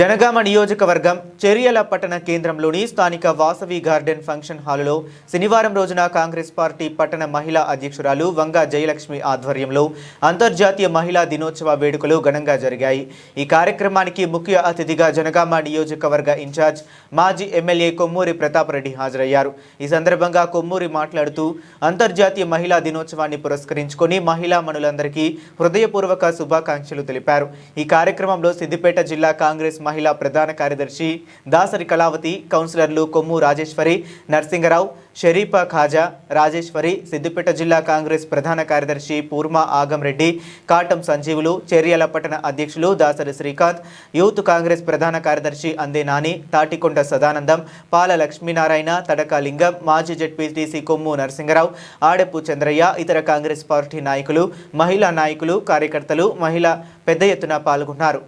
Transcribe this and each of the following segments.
జనగామ నియోజకవర్గం చెరియల పట్టణ కేంద్రంలోని స్థానిక వాసవి గార్డెన్ ఫంక్షన్ హాలులో శనివారం రోజున కాంగ్రెస్ పార్టీ పట్టణ మహిళా అధ్యక్షురాలు వంగ జయలక్ష్మి ఆధ్వర్యంలో అంతర్జాతీయ మహిళా దినోత్సవ వేడుకలు ఘనంగా జరిగాయి। ఈ కార్యక్రమానికి ముఖ్య అతిథిగా జనగామ నియోజకవర్గ ఇన్ఛార్జ్ మాజీ ఎమ్మెల్యే కొమ్మూరి ప్రతాప్ రెడ్డి హాజరయ్యారు। ఈ సందర్భంగా కొమ్మూరి మాట్లాడుతూ అంతర్జాతీయ మహిళా దినోత్సవాన్ని పురస్కరించుకొని మహిళా మనులందరికీ హృదయపూర్వక శుభాకాంక్షలు తెలిపారు। ఈ కార్యక్రమంలో సిద్దిపేట జిల్లా కాంగ్రెస్ మహిళా ప్రధాన కార్యదర్శి దాసరి కళావతి, కౌన్సిలర్లు కొమ్ము రాజేశ్వరి, నర్సింగరావు, షరీఫా ఖాజా, రాజేశ్వరి, సిద్దిపేట జిల్లా కాంగ్రెస్ ప్రధాన కార్యదర్శి పూర్మా ఆగంరెడ్డి, కాటం సంజీవులు, చెర్యాల పట్టణ అధ్యక్షులు దాసరి శ్రీకాంత్, యూత్ కాంగ్రెస్ ప్రధాన కార్యదర్శి అందే నాని, తాటికొండ సదానందం, పాల లక్ష్మీనారాయణ, తడక లింగం, మాజీ జెడ్పీటీసీ కొమ్ము నర్సింగరావు, ఆడెపు చంద్రయ్య, ఇతర కాంగ్రెస్ పార్టీ నాయకులు, మహిళా నాయకులు, కార్యకర్తలు, మహిళా పెద్ద ఎత్తున పాల్గొన్నారు।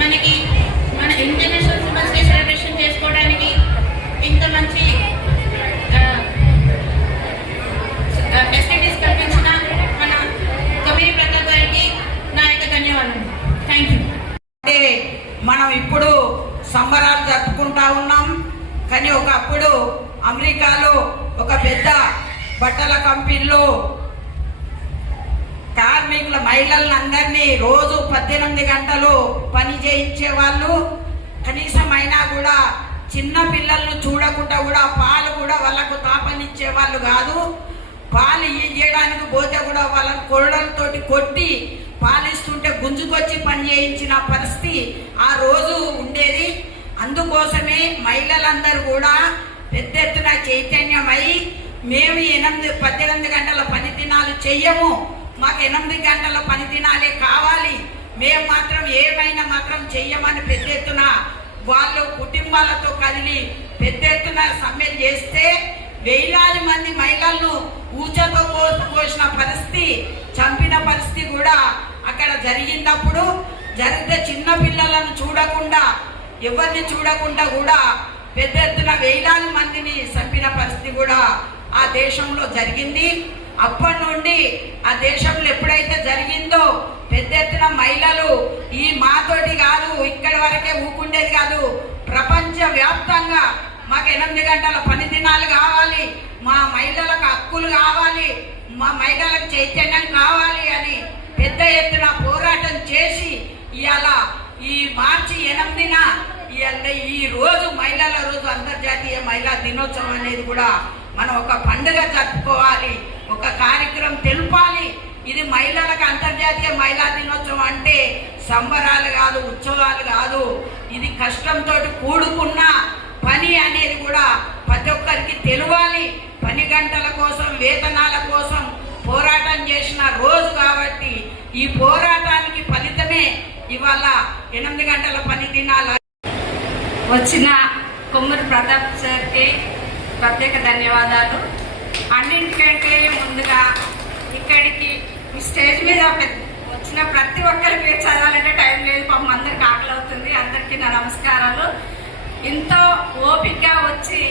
మనకి మన ఇంటర్నేషనల్ ఉమెన్స్ డే సెలబ్రేషన్ చేసుకోవడానికి ఇంత మంచి ఫెసిలిటీస్ కల్పించిన మన కొమ్మూరి ప్రతాప్ గారికి నా యొక్క ధన్యవాదాలు। Thank you. అంటే మనం ఇప్పుడు సంబరాలు జరుపుకుంటా ఉన్నాం, కానీ ఒకప్పుడు అమెరికాలో ఒక పెద్ద బట్టల కంపెనీలో కార్మికుల మహిళలందరినీ రోజు 18 గంటలు పని చేయించే వాళ్ళు। కనీసం అయినా కూడా చిన్న పిల్లలను చూడకుండా కూడా పాలు కూడా వాళ్ళకు తాపనిచ్చే వాళ్ళు కాదు। పాలు ఇయ్యడానికి పోతే కూడా వాళ్ళని కొరడలతోటి కొట్టి పాలిస్తుంటే గుంజుకొచ్చి పని చేయించిన పరిస్థితి ఆ రోజు ఉండేది। అందుకోసమే మహిళలందరూ కూడా పెద్ద ఎత్తున చైతన్యమై మేము 18 గంటల పని దినాలు చెయ్యము, మాకు 8 గంటల పని దినాలే కావాలి, మేము మాత్రం ఏమైనా మాత్రం చెయ్యమని పెద్ద ఎత్తున వాళ్ళు కుటుంబాలతో కదిలి పెద్ద ఎత్తున సమ్మె చేస్తే వేలాది మంది మహిళలను ఊచతో కోసిన పరిస్థితి, చంపిన పరిస్థితి కూడా అక్కడ జరిగినప్పుడు జరిగితే చిన్న పిల్లలను చూడకుండా ఎవరిని చూడకుండా కూడా పెద్ద ఎత్తున వేలాది మందిని చంపిన పరిస్థితి కూడా ఆ దేశంలో జరిగింది। అప్పటి నుండి ఆ దేశంలో ఎప్పుడైతే జరిగిందో పెద్ద ఎత్తున మహిళలు ఈ మాతోటి కాదు, ఇక్కడి వరకే ఊకుండేది కాదు, ప్రపంచ వ్యాప్తంగా మాకు 8 గంటల పని దినాలు కావాలి, మా మహిళలకు హక్కులు కావాలి, మా మహిళలకు చైతన్యం కావాలి అని పెద్ద ఎత్తున పోరాటం చేసి ఇవాళ ఈ మార్చి 8న ఈ రోజు మహిళల రోజు అంతర్జాతీయ మహిళా దినోత్సవం అనేది కూడా మనం ఒక పండుగ జరుపుకోవాలి, ఒక కార్యక్రమం తెలపాలి। ఇది మహిళలకు అంతర్జాతీయ మహిళా దినోత్సవం అంటే సంబరాలు కాదు, ఉత్సవాలు కాదు, ఇది కష్టంతో కూడుకున్న పని అనేది కూడా ప్రతి ఒక్కరికి తెలియాలి। పని గంటల కోసం, వేతనాల కోసం పోరాటం చేసిన రోజు కాబట్టి ఈ పోరాటానికి ఫలితమే ఇవాళ 8 గంటల పని దినాలు వచ్చిన కొమ్మూరి ప్రతాప్ సార్కి ప్రత్యేక ధన్యవాదాలు। అన్నింటికంటే ముందుగా ఇక్కడికి ఈ స్టేజ్ మీద వచ్చిన ప్రతి ఒక్కరికి చదవాలంటే టైం లేదు, పాపం అందరికి ఆకలి అవుతుంది, అందరికీ నా నమస్కారాలు। ఎంతో ఓపికగా వచ్చి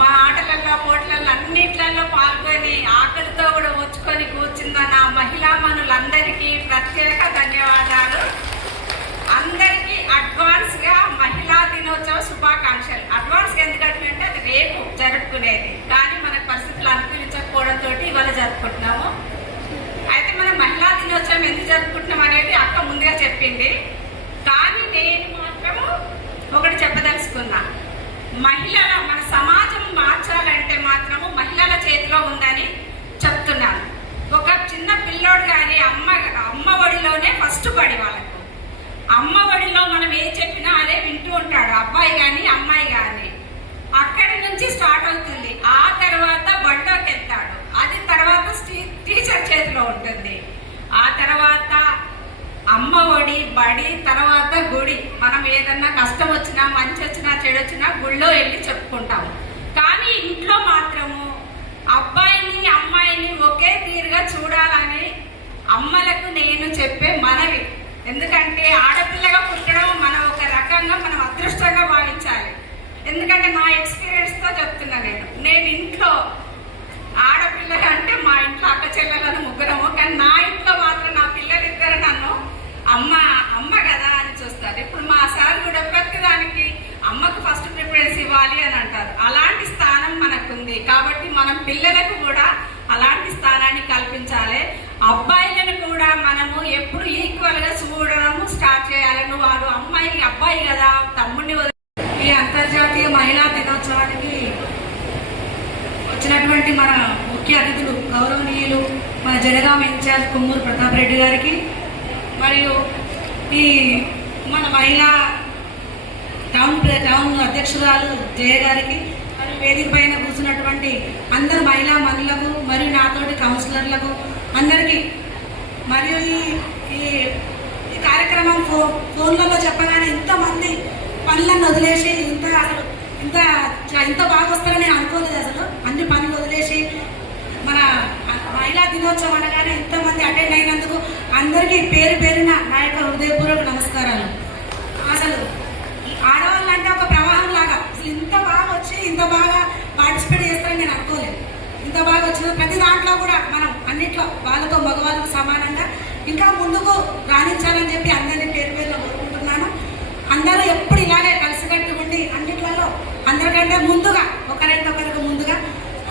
మా ఆటలలో పోటీలలో అన్నిట్లలో పాల్గొని ఆకలితో కూడా వచ్చుకొని కూర్చున్న నా మహిళా మనులందరికీ ప్రత్యేక ధన్యవాదాలు। అందరికీ అడ్వాన్స్గా మహిళా దినోత్సవ శుభాకాంక్షలు। అడ్వాన్స్గా ఎందుకంటే అది రేపు జరుపుకునేది, కానీ మనకు పరిస్థితులు అనుకూలించకపోవడంతో ఇవాళ జరుపుకుంటున్నాము। అయితే మనం మహిళా దినోత్సవం ఎందుకు జరుపుకుంటున్నాం అనేది అక్క ముందుగా చెప్పింది, కానీ నేను మాత్రము ఒకటి చెప్పదలుచుకున్నా, మన సమాజం మార్చాలంటే మాత్రము మహిళల చేతిలో ఉందని చెప్తున్నాను। ఒక చిన్న పిల్లోడు కానీ అమ్మ ఒడిలోనే ఫస్ట్ పడి వాళ్ళకు అమ్మ ఒడిలో మనం ఏం చెప్పినా అదే వింటూ ఉంటాడు, అబ్బాయి కానీ అమ్మాయి కానీ, అక్కడి నుంచి స్టార్ట్ అవుతుంది। ఆ తర్వాత బడిలోకి వెళ్తాడు, అది తర్వాత టీచర్ చేతిలో ఉంటుంది, ఆ తర్వాత అమ్మ ఒడి, బడి, తర్వాత గుడి। మనం ఏదన్నా కష్టం వచ్చినా, మంచి వచ్చినా, చెడు వచ్చినా గుళ్ళో వెళ్ళి చెప్పుకుంటాము, కానీ ఇంట్లో మాత్రము అబ్బాయిని అమ్మాయిని ఒకే తీరుగా చూడాలని అమ్మలకు నేను చెప్పే మనవి। ఎందుకంటే ఆడపిల్లగా పుట్టడం మనం ఒక రకంగా మనం అదృష్టంగా భావించాలి। ఎందుకంటే నా ఎక్స్పీరియన్స్ తో అబ్బాయిలను కూడా మనము ఎప్పుడు ఈక్వల్ గా చూడడం స్టార్ట్ చేయాలి. నువ్వు వాడు అమ్మాయి అబ్బాయి కదా తమ్ముడిని ఈ అంతర్జాతీయ మహిళా దినోత్సవానికి వచ్చినటువంటి మన ముఖ్య అతిథులు గౌరవనీయులు మన జనగామ ఇన్ఛార్జ్ కొమ్మూరు ప్రతాప్ రెడ్డి గారికి, మరియు ఈ మన మహిళా టౌన్ అధ్యక్షురాలు జయ గారికి, మరియు వేదిక పైన కూర్చున్నటువంటి అందరు మహిళా మనులకు మరియు నాతోటి కౌన్సిలర్లకు అందరికీ, మరియు ఈ కార్యక్రమం ఫోన్లలో చెప్పగానే ఇంతమంది పనులను వదిలేసి ఇంత బాగా వస్తారని నేను అనుకోలేదు. అసలు అన్ని పనులు వదిలేసి మన మహిళా దినోత్సవం అనగానే ఇంతమంది అటెండ్ అయినందుకు అందరికీ పేరు పేరున నా యొక్క హృదయపూర్వక నమస్కారాలు. అసలు ఆడవాళ్ళు అంటే ఒక ప్రవాహం లాగా అసలు ఇంత బాగా వచ్చి ఇంత బాగా పార్టిసిపేట్ చేస్తారని నేను అనుకోలేదు. ఇంత బాగా వచ్చిన ప్రతి దాంట్లో కూడా మనం అన్నిట్లో వాళ్ళతో మగవాళ్ళకు సమానంగా ఇంకా ముందుకు రాణించాలని చెప్పి అందరినీ పేరు పేరులో కోరుకుంటున్నాను. అందరూ ఎప్పుడు ఇలాగే కలిసికట్టు ఉండి అన్నిట్లలో అందరికంటే ముందుగా ఒకరికి ముందుగా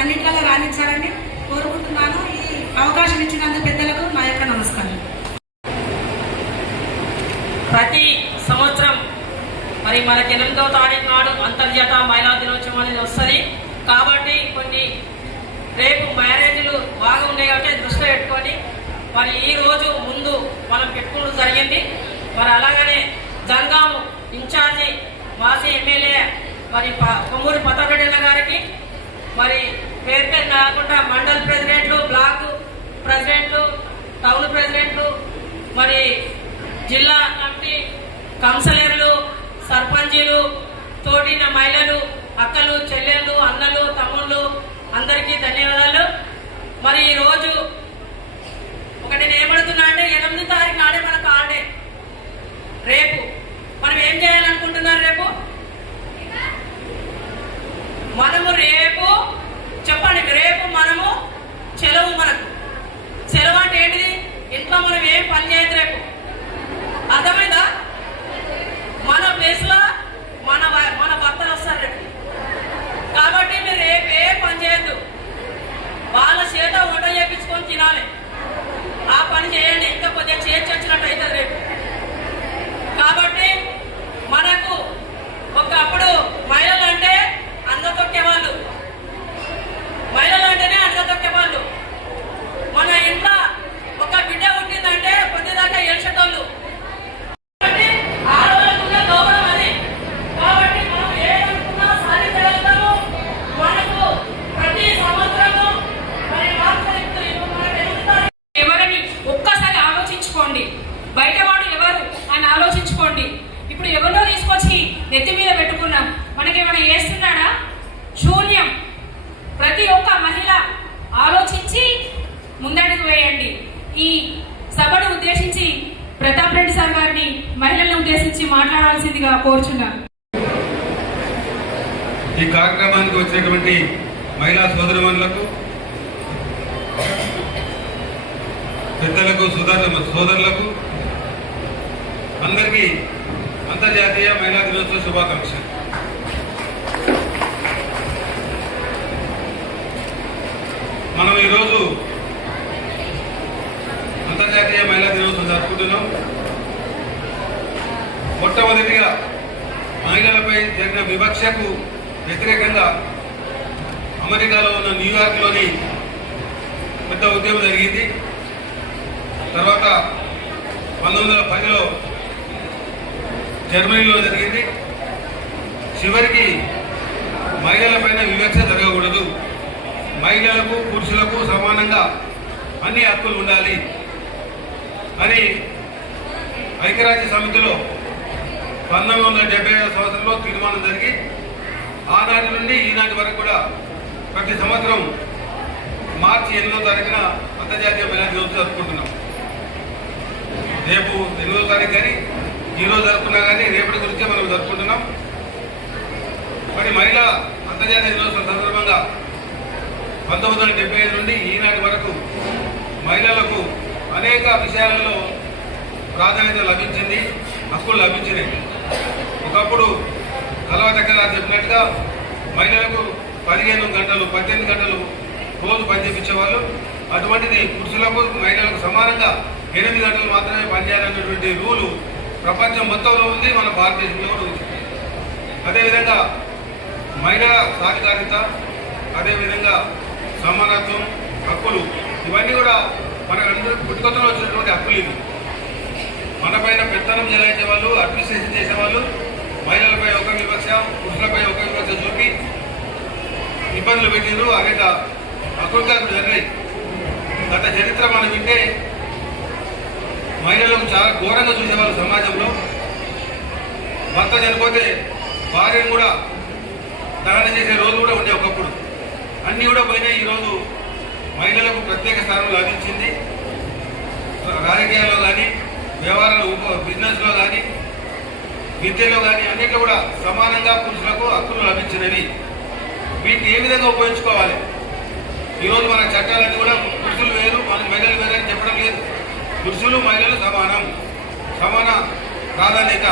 అన్నిట్లలో రాణించాలని కోరుకుంటున్నాను. ఈ అవకాశం ఇచ్చినందుకు పెద్దలకు నా యొక్క నమస్కారం. ప్రతి సంవత్సరం మరి మనకి 8వ తారీఖు నాడు అంతర్జాతీయ మహిళా దినోత్సవం అనేది వస్తుంది. కాబట్టి కొన్ని రేపు మ్యారేజ్లు బాగా ఉన్నాయి కాబట్టి దృష్టిలో పెట్టుకొని మరి ఈ రోజు ముందు మనం పెట్టుకోవడం జరిగింది. మరి అలాగనే జనగాం ఇన్ఛార్జి మాజీ ఎమ్మెల్యే మరి కొమ్మూరి ప్రతాప్ రెడ్డి గారికి, మరి పేరు పేరు కాకుండా మండల్ ప్రెసిడెంట్లు, బ్లాక్ ప్రెసిడెంట్లు, టౌన్ ప్రెసిడెంట్లు, మరి జిల్లా కమిటీ కౌన్సిలర్లు, సర్పంచీలు, తోటిన మహిళలు, అక్కలు, చెల్లెళ్ళు, అన్నలు, తమ్ముళ్ళు అందరికీ ధన్యవాదాలు. మరి ఈరోజు ఒకటి నేను ఏమడుతున్నా అంటే 8వ తారీఖు నాడే మనకు హాలిడే. రేపు మనం ఏం చేయాలనుకుంటున్నారు? రేపు చెప్పండి, రేపు మనము సెలవు. మనకు సెలవు అంటే ఏంటిది? ఇంట్లో మనం ఏం పని చేయదు రేపు. అర్థమైందా? మన ప్లేస్లో మన భర్తలు వస్తారు రేపు. కాబట్టి మీరు రేపు ఏ పని చేయొద్దు. వాళ్ళ చేత వంట చేయించుకొని తినాలి. ఆ పని చేయండి. ఇంకా కొద్దిగా చేర్చి వచ్చినట్టు అవుతుంది రేపు. కాబట్టి మనకు ఒకప్పుడు మహిళలు అంటే అందతొక్కేవాళ్ళు, మహిళలు అంటేనే అందతొక్కేవాళ్ళు. మన ఇంట్లో ఒక బిడ్డ పుట్టిందంటే కొద్దిదాకా ఏడ్చేటోళ్ళు. కాబట్టి ఆడవాళ్ళకున్న గౌరవం అది. కాబట్టి మనం ఏదనుకున్నా సాధించగలుగుతాము. మనకు ప్రతి సంవత్సరము మరి ఎవరని ఒక్కసారి ఆలోచించుకోండి. బయటవాడు ఎవరు అని ఆలోచించుకోండి. ఇప్పుడు ఎవరినో తీసుకొచ్చి నెత్తి మీద పెట్టుకున్నాం. మనకేమైనా చేస్తున్నాడా? శూన్యం. ప్రతి ఒక్క మహిళ ఆలోచించి ముందడుగు వేయండి. ఈ సభను ఉద్దేశించి ప్రతాప్ రెడ్డి సార్ గారిని మహిళలను ఉద్దేశించి మాట్లాడాల్సిందిగా కోరుచున్నాను. ఈ కార్యక్రమానికి వచ్చినటువంటి మహిళా సోదరులకు, పెద్దలకు, సోదరులకు అందరికీ అంతర్జాతీయ మహిళా దినోత్సవ శుభాకాంక్షలు. మనం ఈరోజు అంతర్జాతీయ మహిళా దినోత్సవం జరుపుకుంటున్నాం. మొట్టమొదటిగా మహిళలపై జరిగిన వివక్షకు వ్యతిరేకంగా అమెరికాలో ఉన్న న్యూయార్క్లోని పెద్ద ఉద్యమం జరిగింది. తర్వాత 1910లో జర్మనీలో జరిగింది. చివరికి మహిళలపైన వివక్ష జరగకూడదు, మహిళలకు పురుషులకు సమానంగా అన్ని హక్కులు ఉండాలి అని ఐక్యరాజ్య సమితిలో 1975 సంవత్సరంలో తీర్మానం జరిగి ఆనాటి నుండి ఈనాటి వరకు కూడా ప్రతి సంవత్సరం మార్చి 8వ తారీఖున అంతర్జాతీయ మహిళా దినోత్సవం జరుపుకుంటున్నాం. రేపు 8వ తారీఖు కానీ ఈరోజు జరుపుకున్నా కానీ రేపటి గురించే మనం జరుపుకుంటున్నాం. మరి మహిళా అంతర్జాతీయ దినోత్సవం సందర్భంగా 1975 నుండి ఈనాటి వరకు మహిళలకు అనేక విషయాలలో ప్రాధాన్యత లభించింది, హక్కులు లభించినాయి. ఒకప్పుడు కలవచక్క గారు చెప్పినట్టుగా మహిళలకు 15 గంటలు 18 గంటలు రోజు పనిచేపించేవాళ్ళు. అటువంటిది పురుషులకు మహిళలకు సమానం సమానంగా 8 గంటలు మాత్రమే పనిచేయాలనేటువంటి రూలు ప్రపంచం మొత్తంలో ఉంది, మన భారతదేశంలో కూడా ఉంది. అదేవిధంగా మహిళా సాధికారిత, అదేవిధంగా సమానత్వం, హక్కులు ఇవన్నీ కూడా మన అందరికి పుట్టుకతో వచ్చినటువంటి హక్కులు. ఇది మన పైన పెత్తనం చెలాయించే వాళ్ళు, అడ్మినిస్ట్రేషన్ చేసేవాళ్ళు మహిళలపై ఒక వివక్ష, పురుషులపై ఒక వివక్ష చూపి ఇబ్బందులు పెట్టిండ్రు. అనేక అకృత్యాలు జరిగాయి. గత చరిత్ర మనం వింటే మహిళలకు చాలా ఘోరంగా చూసేవాళ్ళు సమాజంలో. భర్త చనిపోతే భార్యను కూడా దహనం చేసే రోజు కూడా ఉండే ఒకప్పుడు. అన్నీ కూడా పోయినాయి. ఈరోజు మహిళలకు ప్రత్యేక స్థానం లభించింది. రాజకీయాల్లో కానీ, వ్యవహారాలు, బిజినెస్లో కానీ, విద్యలో కానీ అన్నింటిలో కూడా సమానంగా పురుషులకు హక్కులు లభించినవి. వీటిని ఏ విధంగా ఉపయోగించుకోవాలి? ఈరోజు మన చట్టాలన్నీ కూడా పురుషులు వేరు, మన మహిళలు వేరు అని చెప్పడం లేదు. పురుషులు మహిళలు సమానం, సమాన ప్రాధాన్యత,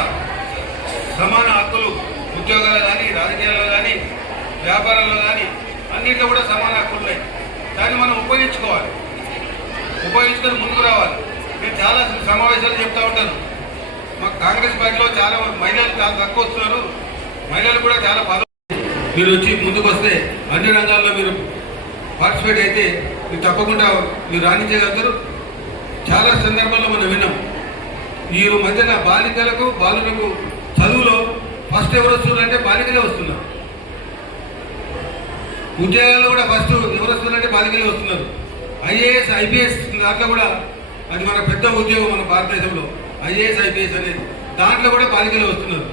సమాన హక్కులు. ఉద్యోగాలు కానీ, రాజకీయాల్లో కానీ, వ్యాపారాల్లో కానీ అన్నింటిలో కూడా సమాన హక్కులు ఉన్నాయి. దాన్ని మనం ఉపయోగించుకోవాలి, ఉపయోగించుకొని ముందుకు రావాలి. నేను చాలా సమావేశాలు చెప్తా ఉంటాను. మా కాంగ్రెస్ పార్టీలో చాలా మహిళలు చాలా తక్కువ వస్తున్నారు. మహిళలు కూడా చాలా మీరు వచ్చి ముందుకు వస్తే అన్ని రంగాల్లో మీరు పార్టిసిపేట్ అయితే మీరు తప్పకుండా మీరు రాణించగలుగుతారు. చాలా సందర్భాల్లో మనం విన్నాం. ఈ మధ్యన బాలికలకు, బాలులకు చదువులో ఫస్ట్ ఎవరు వస్తున్నారంటే బాలికలే వస్తున్నారు. ఉద్యోగాల్లో కూడా ఫస్ట్ ఎవరు వస్తున్నారంటే బాలికలే వస్తున్నారు. ఐఏఎస్, ఐపీఎస్ దాంట్లో కూడా అది మన పెద్ద ఉద్యోగం మన భారతదేశంలో. ఐఏఎస్, ఐపీఎస్ అనేది దాంట్లో కూడా బాలికలే వస్తున్నారు.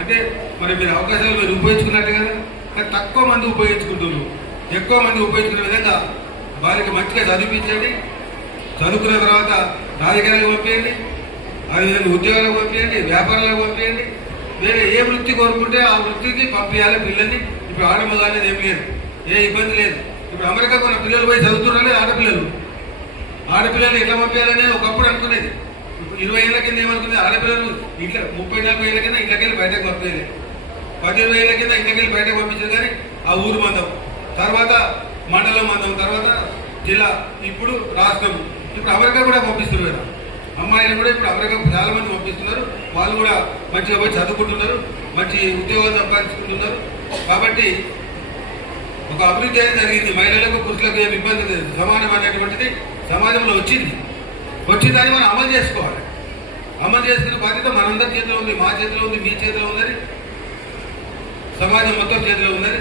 అంటే మరి మీరు అవకాశాలు మీరు ఉపయోగించుకున్నట్టు కదా. కానీ తక్కువ మంది ఉపయోగించుకుంటున్నారు. ఎక్కువ మంది ఉపయోగించుకునే విధంగా వారికి మంచిగా చదివించండి. చదువుకున్న తర్వాత రాజకీయాలకు పంపించండి, అదేవిధంగా ఉద్యోగాలకు పంపించండి, వ్యాపారాలకు పంపించండి. వేరే ఏ వృత్తి కోరుకుంటే ఆ వృత్తికి పంపించాలి పిల్లల్ని. ఇప్పుడు ఆడమగ అనేది ఏం లేదు, ఏ ఇబ్బంది లేదు. ఇప్పుడు అమెరికా కొన్ని పిల్లలు పోయి చదువుతున్నారే ఆడపిల్లలు. ఆడపిల్లలు ఎట్లా పంపించాలనేది ఒకప్పుడు అనుకునేది. ఇప్పుడు 20 ఏళ్ల కింద ఏమనుకునేది, ఆడపిల్లలు ఇంట్లో 30-40 ఏళ్ల కింద ఇంట్లోకెళ్ళి బయటకు పంపేది. 10-20 ఏళ్ల కింద ఇంట్లోకెళ్ళి బయటకు పంపించేది. కానీ ఆ ఊరు మందం, తర్వాత మండలం మందం, తర్వాత జిల్లా, ఇప్పుడు రాష్ట్రం. ఇప్పుడు అమెరికా కూడా పంపిస్తున్నారు కదా. అమ్మాయిలు కూడా ఇప్పుడు అమెరికా చాలా మంది పంపిస్తున్నారు. వాళ్ళు కూడా మంచిగా పోయి చదువుకుంటున్నారు, మంచి ఉద్యోగాలు సంపాదించుకుంటున్నారు. కాబట్టి ఒక అభివృద్ధి అనేది జరిగింది. మహిళలకు, పురుషులకు ఏమి ఇబ్బంది లేదు, సమానం అనేటువంటిది సమాజంలో వచ్చిందని మనం అమలు చేసుకోవాలి. అమలు చేసుకునే బాధ్యత మనందరి చేతిలో ఉంది, మా చేతిలో ఉంది, మీ చేతిలో ఉందని, సమాజం మొత్తం చేతిలో ఉందని.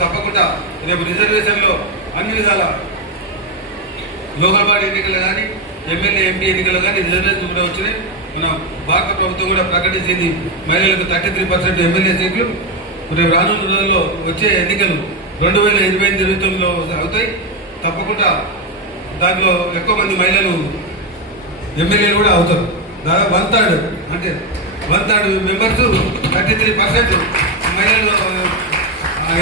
తప్పకుండా రేపు రిజర్వేషన్లో అన్ని విధాల లోకల్ బాడీ ఎన్నికలు కానీ, ఎమ్మెల్యే, ఎంపీ ఎన్నికలు కానీ రిజర్వేషన్ కూడా వచ్చినాయి. మన భారత ప్రభుత్వం కూడా ప్రకటించింది మహిళలకు 33% ఎమ్మెల్యే సీట్లు. రేపు రానున్న రోజుల్లో వచ్చే ఎన్నికలు 2028-29లో అవుతాయి. తప్పకుండా దాంట్లో ఎక్కువ మంది మహిళలు ఎమ్మెల్యేలు కూడా అవుతారు. దాదాపు 1/3 అంటే 1/3 మెంబర్స్ 33% మహిళలు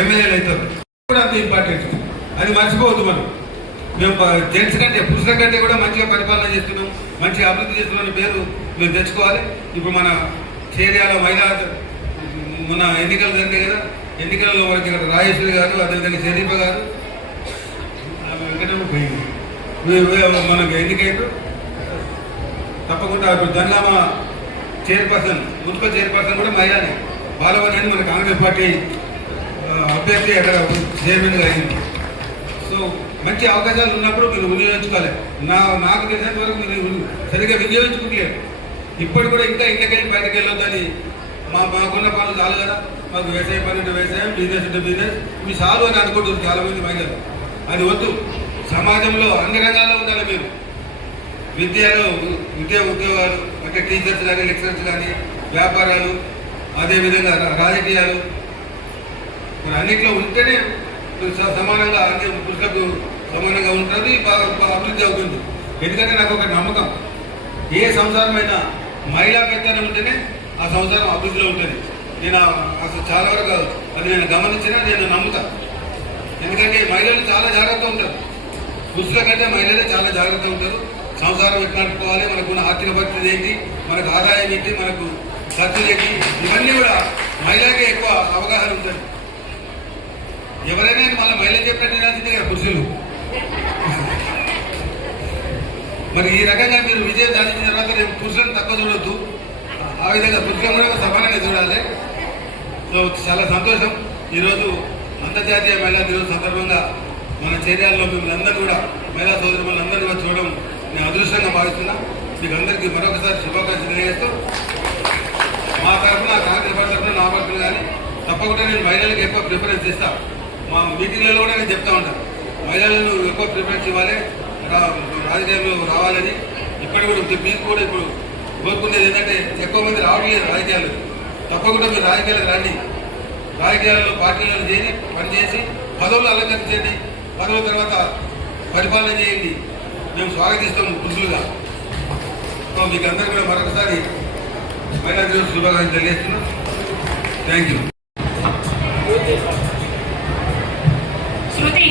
ఎమ్మెల్యేలు అవుతారు. కూడా అంత ఇంపార్టెంట్. అది మర్చిపోవద్దు. మేము జెంట్స్ కంటే, పురుషుల కంటే కూడా మంచిగా పరిపాలన చేస్తున్నాం, మంచిగా అభివృద్ధి చేస్తున్నాం పేరు మేము తెచ్చుకోవాలి. ఇప్పుడు మన చేరియాలో మహిళా మన ఎన్నికలు జరిగాయి కదా. ఎన్నికల్లో మనకి ఇక్కడ రాజేశ్వరి గారు, అదేవిధంగా శరీఫ గారు, వెంకటమ్మ పోయింది, మనకు ఎన్నికైతే తప్పకుండా ఇప్పుడు జనగామ చైర్పర్సన్, మున్సిపల్ చైర్పర్సన్ కూడా మహిళనే, బాలవన్ అని మన కాంగ్రెస్ పార్టీ అభ్యర్థి అక్కడ చైర్మన్గా అయింది. సో మంచి అవకాశాలు ఉన్నప్పుడు మీరు వినియోగించుకోవాలి. నాకు తెలిసినంత వరకు మీరు సరిగ్గా వినియోగించుకోలేరు. ఇప్పుడు కూడా ఇంకా ఇంటికెళ్ళి బయటకు వెళ్ళొద్దని మాకున్న పనులు చాలు కదా. మాకు వ్యవసాయం పని ఉంటే వ్యవసాయం, బిజినెస్ ఉంటే బిజినెస్, ఇవి చాలు అని అనుకుంటుంది చాలా మంది మహిళలు. అది వద్దు. సమాజంలో అన్ని రంగాల్లో ఉండాలి. మీరు విద్యలో, ఉద్యోగాలు అంటే టీచర్స్ కానీ, లెక్చరర్స్ కానీ, వ్యాపారాలు, అదేవిధంగా రాజకీయాలు, మరి అన్నింటిలో ఉంటేనే సమానంగా అన్ని పురుషులకు సమానంగా ఉంటుంది, బాగా అభివృద్ధి అవుతుంది. ఎందుకంటే నాకు ఒక నమ్మకం, ఏ సంసారమైనా మహిళా పెత్తనం ఉంటేనే ఆ సంసారం అభివృద్ధిలో ఉంటుంది. నేను అసలు చాలా వరకు అది నేను గమనించినా, నేను నమ్ముతా. ఎందుకంటే మహిళలు చాలా జాగ్రత్త ఉంటారు. పురుషుల కంటే మహిళలే చాలా జాగ్రత్త ఉంటారు. సంసారం ఎట్లా నడుపుకోవాలి, మనకున్న ఆర్థిక పరిస్థితి ఏంటి, మనకు ఆదాయం ఏంటి, మనకు ఖర్చులు ఏంటి, ఇవన్నీ కూడా మహిళకే ఎక్కువ అవగాహన ఉంటుంది. ఎవరైనా మళ్ళీ మహిళ చెప్పినట్టు వినాల్సిందే కదా పురుషులు. మరి ఈ రకంగా మీరు విజయం సాధించిన తర్వాత రేపు పురుషులను తక్కువ చూడొద్దు, ఆ విధంగా పురుషులను కూడా సమానంగా చూడాలి. సో చాలా సంతోషం. ఈరోజు అంతర్జాతీయ మహిళా దినోత్సవం సందర్భంగా మన చర్యల్లో మిమ్మల్ని అందరూ కూడా మహిళా సోదరులను అందరూ కూడా చూడడం నేను అదృష్టంగా భావిస్తున్నా. మీకు అందరికీ మరొకసారి శుభాకాంక్షలు తెలియజేస్తూ మా తరఫున కాంగ్రెస్ పార్టీ తరఫున నా పక్షులు కానీ తప్పకుండా నేను మహిళలకు ఎక్కువ ప్రిఫరెన్స్ ఇస్తాను. మా మీటింగ్లలో కూడా నేను చెప్తా ఉంటాను, మహిళలను ఎక్కువ ప్రిఫరెన్స్ ఇవ్వాలి, రాజకీయాల్లో రావాలని. ఇక్కడ కూడా మీకు కూడా ఇప్పుడు కోరుకునేది ఏంటంటే ఎక్కువ మంది రావట్లేదు రాజకీయాలు. తప్పకుండా మీరు రాజకీయాలకు రండి, రాజకీయాల్లో పార్టీలను చేసి పనిచేసి పదవులు అలంకరించండి, పదవుల తర్వాత పరిపాలన చేయండి. మేము స్వాగతిస్తాము పురుషులుగా. మీకు అందరూ కూడా మరొకసారి మహిళా దినోత్సవ శుభాకాంక్షలు తెలియజేస్తున్నాం. Thank you. Shruti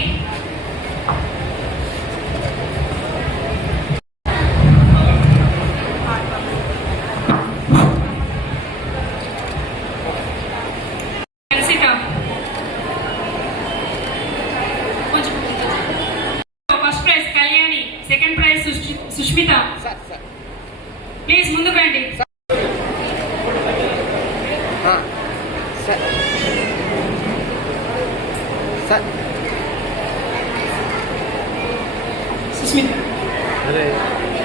first prize Kalyani, second prize Sushmita. Please ముందుకు రండి. సుష్మిత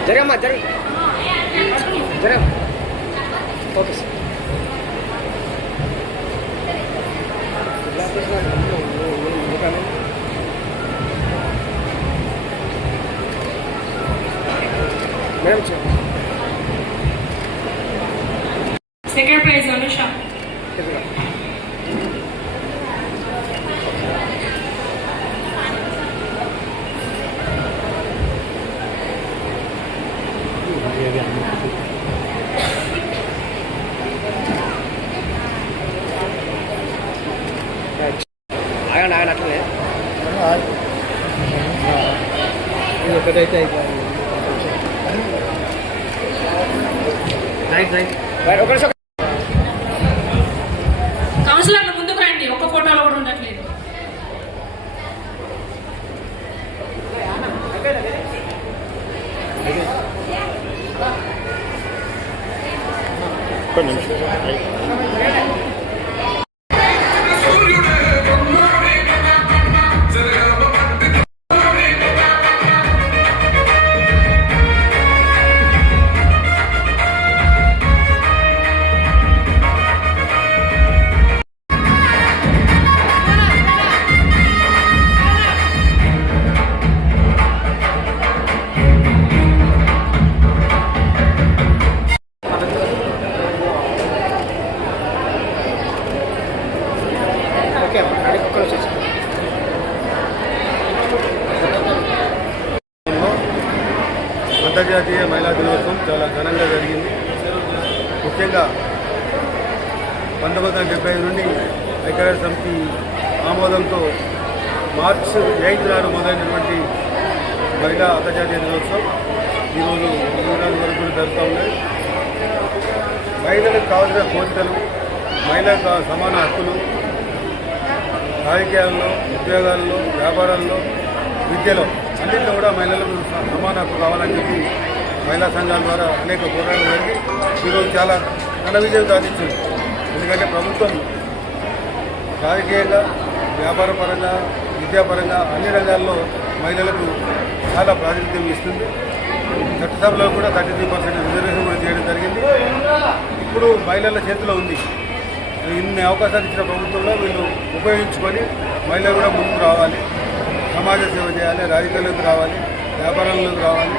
జరగమ్మా జరగ okay sir. Madam second prize Anusha. ఆగండి ఆగండి అట్లనే ఇది ఒకటైతే అయిపోయింది. ఒక నిమిషం. కౌన్సిలర్లు ముందుకు రండి, ఒక్క ఫోటోలో కూడా ఉండట్లేదు. అంతర్జాతీయ మహిళా దినోత్సవం చాలా ఘనంగా జరిగింది. ముఖ్యంగా 1975 నుండి ఐక్యరాజ్య సమితి ఆమోదంతో మార్చి 8 నాడు మొదలైనటువంటి మహిళా అంతర్జాతీయ దినోత్సవం ఈరోజు 3 వరకు కూడా జరుగుతూ ఉన్నాయి. మహిళలకు కావాల్సిన కోరికలు, మహిళలకు సమాన హక్కులు, రాజకీయాల్లో, ఉద్యోగాల్లో, వ్యాపారాల్లో, విద్యలో అన్నింటిలో కూడా మహిళలకు సమాన హక్కు కావాలని చెప్పి మహిళా సంఘాల ద్వారా అనేక పోరాటాలు జరిగి ఈరోజు చాలా ఘన విజయం సాధించింది. ఎందుకంటే ప్రభుత్వం రాజకీయంగా, వ్యాపారపరంగా, విద్యాపరంగా అన్ని రంగాల్లో మహిళలకు చాలా ప్రాతినిధ్యం ఇస్తుంది. చట్టసభలో కూడా 33% రిజర్వేషన్ కూడా చేయడం జరిగింది. ఇప్పుడు మహిళల చేతిలో ఉంది. ఇన్ని అవకాశాలు ఇచ్చిన ప్రభుత్వంలో వీళ్ళు ఉపయోగించుకొని మహిళలు కూడా ముందుకు రావాలి, సమాజ సేవ చేయాలి, రాజకీయాల్లోకి రావాలి, వ్యాపారంలోకి రావాలి.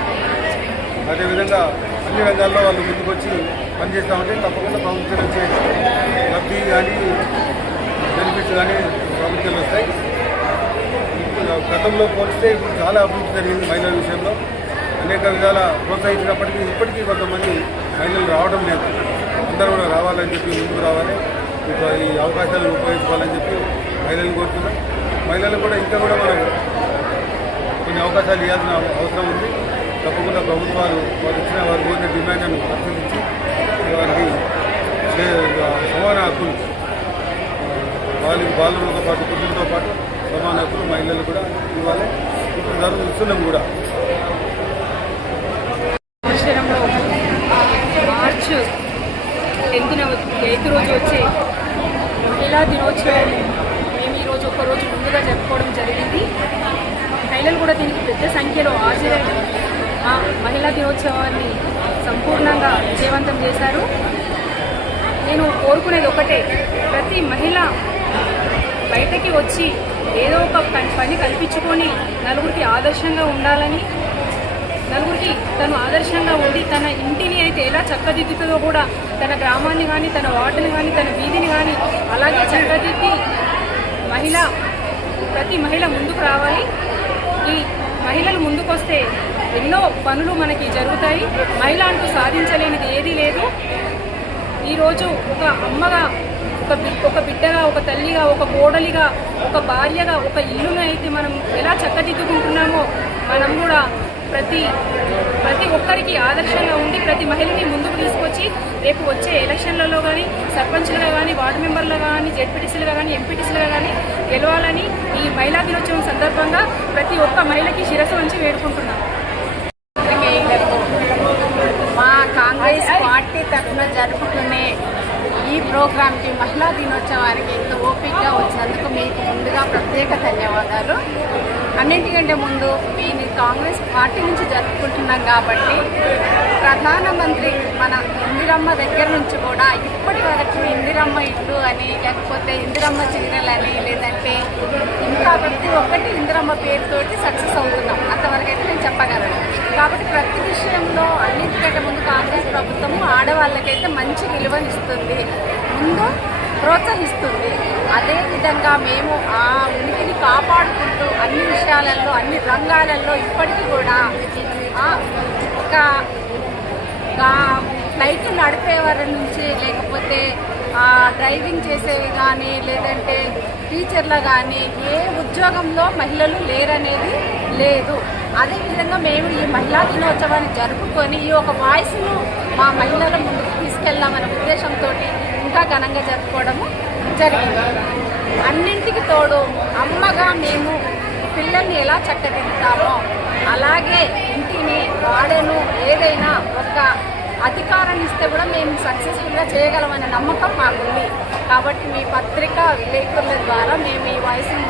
అదేవిధంగా అన్ని రంగాల్లో వాళ్ళు ముందుకొచ్చి పనిచేస్తామంటే తప్పకుండా ప్రభుత్వం వచ్చే లబ్ధి కానీ బెనిఫిట్స్ కానీ ప్రభుత్వాలు వస్తాయి. గతంలో పోలిస్తే ఇప్పుడు చాలా అభివృద్ధి జరిగింది మహిళల విషయంలో. అనేక విధాల ప్రోత్సహించినప్పటికీ ఇప్పటికీ కొంతమంది మహిళలు రావడం లేదు. అందరూ కూడా రావాలని చెప్పి ముందుకు రావాలి, ఈ అవకాశాలను ఉపయోగించుకోవాలని చెప్పి మహిళలను కోరుతున్నాం. మహిళలు కూడా ఇంకా కూడా మనం కొన్ని అవకాశాలు ఇవ్వాల్సిన అవసరం ఉంది. తప్పకుండా ప్రభుత్వాలు వారు ఇచ్చిన వారు కోరిన డిమాండ్లను పరిశీలించి వారికి సమాన హక్కులు, బాలులతో పాటు పురుషులతో పాటు సమాన హక్కులు మహిళలు కూడా ఇవ్వాలి. ఇప్పుడు జరుగుతున్నాం కూడా 8వ రోజు వచ్చే మహిళా దినోత్సవం మేము ఈరోజు ఒక్కరోజు ముందుగా జరుపుకోవడం జరిగింది. మహిళలు కూడా దీనికి పెద్ద సంఖ్యలో హాజరై మహిళా దినోత్సవాన్ని సంపూర్ణంగా విజయవంతం చేశారు. నేను కోరుకునేది ఒకటే, ప్రతి మహిళ బయటకి వచ్చి ఏదో ఒక పని కల్పించుకొని నలుగురికి ఆదర్శంగా ఉండాలని, నలుగురికి తను ఆదర్శంగా ఉండి తన ఇంటిని అయితే ఎలా చక్కదిద్దుతుందో కూడా తన గ్రామాన్ని కానీ తన వార్డుని కానీ తన వీధిని కానీ అలాగే చక్కదిద్ది ప్రతి మహిళ ముందుకు రావాలి. ఈ మహిళలు ముందుకొస్తే ఎన్నో పనులు మనకి జరుగుతాయి. మహిళ అంటూ సాధించలేనిది ఏదీ లేదు. ఈరోజు ఒక అమ్మగా, ఒక బిడ్డగా, ఒక తల్లిగా, ఒక కోడలిగా, ఒక భార్యగా, ఒక ఇల్లును అయితే మనం ఎలా చక్కదిద్దుకుంటున్నామో మనం కూడా ప్రతి ఒక్కరికి ఆదర్శంగా ఉండి ప్రతి మహిళని ముందుకు తీసుకొచ్చి రేపు వచ్చే ఎలక్షన్లలో కానీ సర్పంచ్లుగా కానీ వార్డు మెంబర్లుగా కానీ జెడ్పీటీసీలుగా కానీ ఎంపీటీసీలుగా కానీ గెలవాలని ఈ మహిళా దినోత్సవం సందర్భంగా ప్రతి ఒక్క మహిళకి శిరస్సు వంచి వేడుకుంటున్నాను. మా కాంగ్రెస్ పార్టీ తరఫున జరుపుకునే ఈ ప్రోగ్రాంకి మహిళా దినోత్సవానికి ఎంతో ఓపికగా వచ్చినందుకు మీకు ముందుగా ప్రత్యేక ధన్యవాదాలు. అన్నింటికంటే ముందు మేము కాంగ్రెస్ పార్టీ నుంచి జరుపుకుంటున్నాం కాబట్టి ప్రధానమంత్రి మన ఇందిరమ్మ దగ్గర నుంచి కూడా ఇప్పటి వరకు ఇందిరమ్మ ఇల్లు అని, లేకపోతే ఇందిరమ్మ చిన్నెలని, లేదంటే ఇంకా ప్రతి ఒక్కటి ఇందిరమ్మ పేరుతోటి సక్సెస్ అవుతున్నాం. అంతవరకు అయితే నేను చెప్పగలను. కాబట్టి ప్రతి విషయంలో అన్నింటికంటే ముందు కాంగ్రెస్ ప్రభుత్వము ఆడవాళ్ళకైతే మంచి విలువనిస్తుంది, ముందు ప్రోత్సహిస్తుంది. అదేవిధంగా మేము ఆ ఉనికిని కాపాడుకుంటూ అన్ని విషయాలలో అన్ని రంగాలలో ఇప్పటికీ కూడా ఒక ఫ్లైట్ నడిపేవారి నుంచి, లేకపోతే డ్రైవింగ్ చేసేవి కానీ, లేదంటే టీచర్లు కానీ ఏ ఉద్యోగంలో మహిళలు లేరనేది లేదు. అదేవిధంగా మేము ఈ మహిళా దినోత్సవాన్ని జరుపుకొని ఈ ఒక వాయిస్ను మా మహిళల ముందుకు తీసుకెళ్లామనే ఉద్దేశంతో ఇంకా ఘనంగా జరుపుకోవడము జరిగింది. అన్నింటికి తోడు అమ్మగా మేము పిల్లల్ని ఎలా చక్కదిద్దుతామో అలాగే ఇంటిని వాడను ఏదైనా ఒక అధికారాన్ని ఇస్తే కూడా మేము సక్సెస్ఫుల్గా చేయగలమనే నమ్మకం మాకుంది. కాబట్టి మీ పత్రికా విలేకరుల ద్వారా మేము ఈ వాయిస్ని